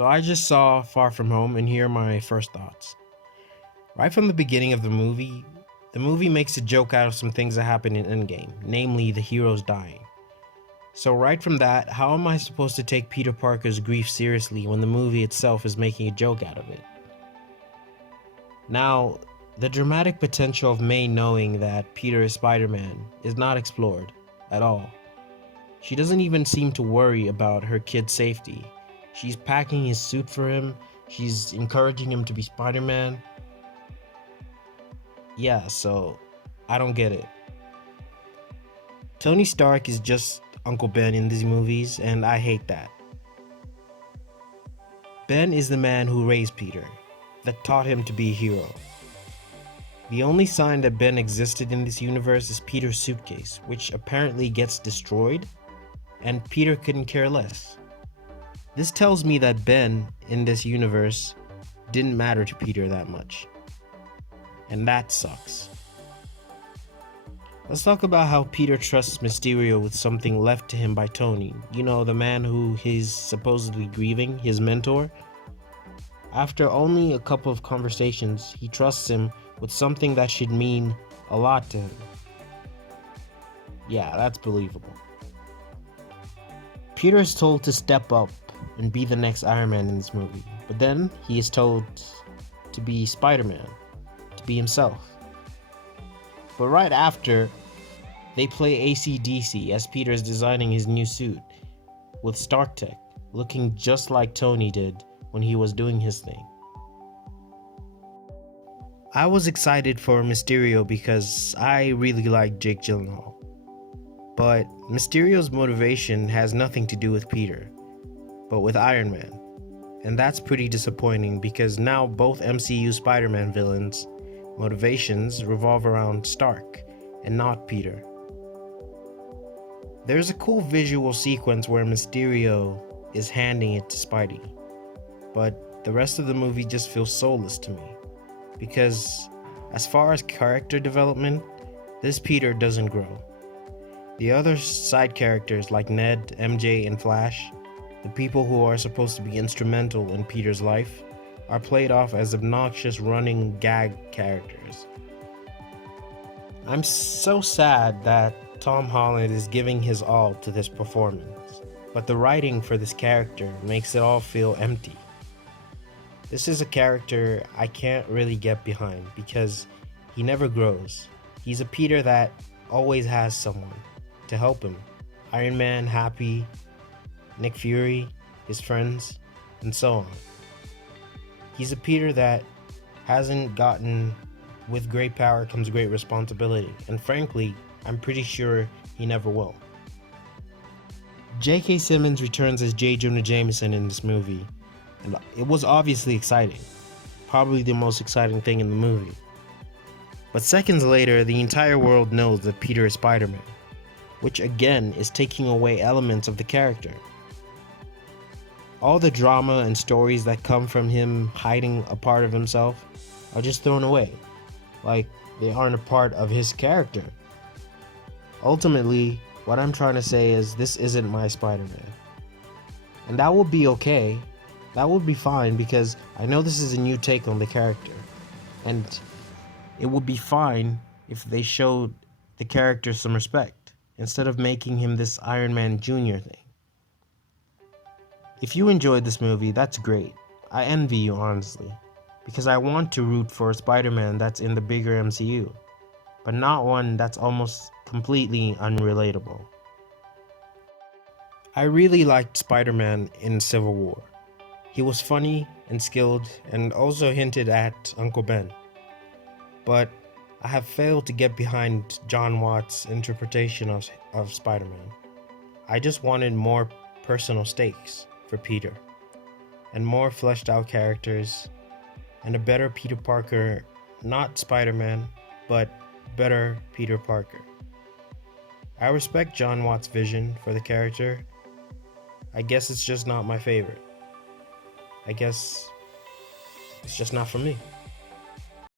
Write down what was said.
So I just saw Far From Home, and here are my first thoughts. Right from the beginning of the movie makes a joke out of some things that happen in Endgame, namely the heroes dying. So right from that, how am I supposed to take Peter Parker's grief seriously when the movie itself is making a joke out of it? Now, the dramatic potential of May knowing that Peter is Spider-Man is not explored at all. She doesn't even seem to worry about her kid's safety. She's packing his suit for him, she's encouraging him to be Spider-Man. Yeah, so I don't get it. Tony Stark is just Uncle Ben in these movies, and I hate that. Ben is the man who raised Peter, that taught him to be a hero. The only sign that Ben existed in this universe is Peter's suitcase, which apparently gets destroyed, and Peter couldn't care less. This tells me that Ben, in this universe, didn't matter to Peter that much. And that sucks. Let's talk about how Peter trusts Mysterio with something left to him by Tony. You know, the man who he's supposedly grieving, his mentor. After only a couple of conversations, he trusts him with something that should mean a lot to him. Yeah, that's believable. Peter is told to step up and be the next Iron Man in this movie, but then he is told to be Spider-Man, to be himself. But right after, they play AC/DC as Peter is designing his new suit with Stark Tech, looking just like Tony did when he was doing his thing. I was excited for Mysterio because I really like Jake Gyllenhaal. But Mysterio's motivation has nothing to do with Peter, but with Iron Man. And that's pretty disappointing because now both MCU Spider-Man villains' motivations revolve around Stark and not Peter. There's a cool visual sequence where Mysterio is handing it to Spidey, but the rest of the movie just feels soulless to me. Because as far as character development, this Peter doesn't grow. The other side characters like Ned, MJ, and Flash, the people who are supposed to be instrumental in Peter's life, are played off as obnoxious running gag characters. I'm so sad that Tom Holland is giving his all to this performance, but the writing for this character makes it all feel empty. This is a character I can't really get behind because he never grows. He's a Peter that always has someone to help him. Iron Man, Happy, Nick Fury, his friends, and so on. He's a Peter that hasn't gotten with great power comes great responsibility, and frankly, I'm pretty sure he never will. J.K. Simmons returns as J. Jonah Jameson in this movie, and it was obviously exciting. Probably the most exciting thing in the movie. But seconds later, the entire world knows that Peter is Spider-Man, which again is taking away elements of the character. All the drama and stories that come from him hiding a part of himself are just thrown away, like they aren't a part of his character. Ultimately, what I'm trying to say is this isn't my Spider-Man. And that would be okay. That would be fine because I know this is a new take on the character. And it would be fine if they showed the character some respect instead of making him this Iron Man Jr. thing. If you enjoyed this movie, that's great. I envy you, honestly, because I want to root for a Spider-Man that's in the bigger MCU, but not one that's almost completely unrelatable. I really liked Spider-Man in Civil War. He was funny and skilled and also hinted at Uncle Ben. But I have failed to get behind John Watts' interpretation of Spider-Man. I just wanted more personal stakes for Peter, and more fleshed out characters, and a better Peter Parker, not Spider-Man, but better Peter Parker. I respect John Watts' vision for the character. I guess it's just not my favorite. I guess it's just not for me.